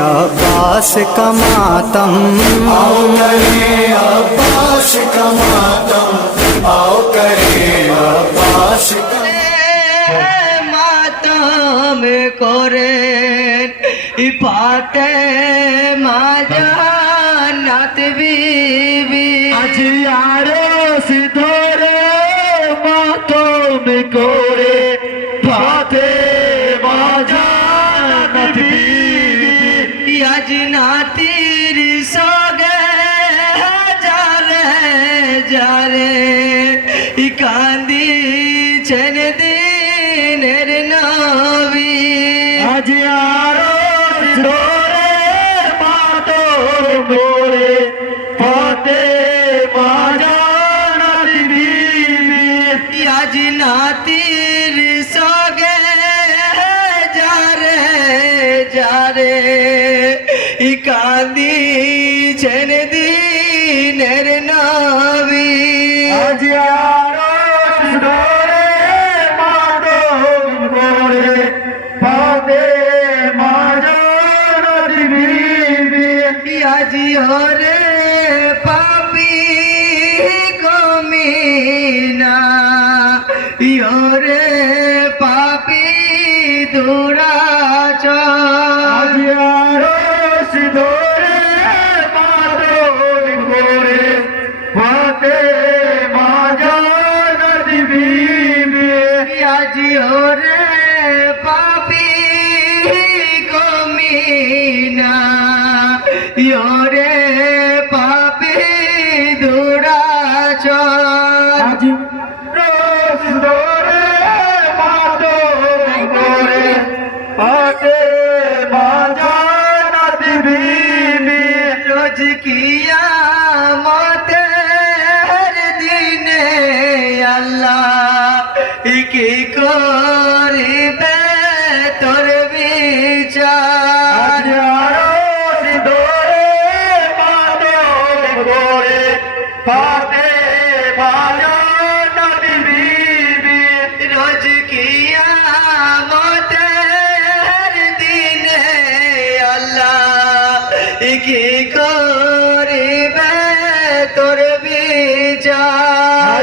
अब्बास कमातम आओ करे अब्बास कमातम आओ करे अब्बास मातम करे इपाते माजा नतवी सजना तीर सो गए जा रे जा रे इकांदी चन दिन नावी। आज पातो पाते माजाना बीबी आज ना तीर सो गए કાંદી જેને દીને રે નાવી હાજી હા চিহরে পাপি কমিনা ইহরে পাপি দুরাচ পাটে বাজানা দিবি রোজ কিয়া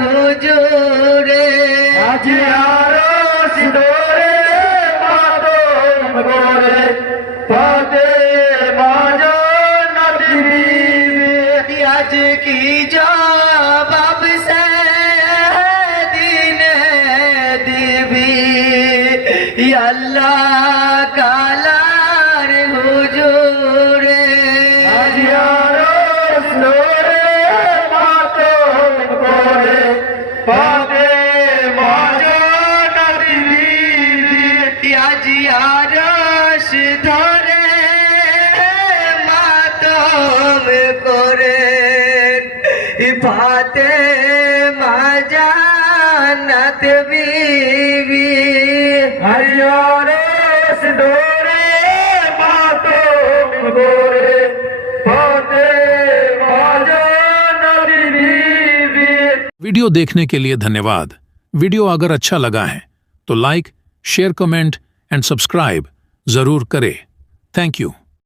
হুজুরে। আজ আরও फाते मजानत बीवी। हरियारे सिदोरे मातो गोरे। फाते मजानत बीवी। वीडियो देखने के लिए धन्यवाद। वीडियो अगर अच्छा लगा है तो like share comment and subscribe ज़रूर करें। Thank you.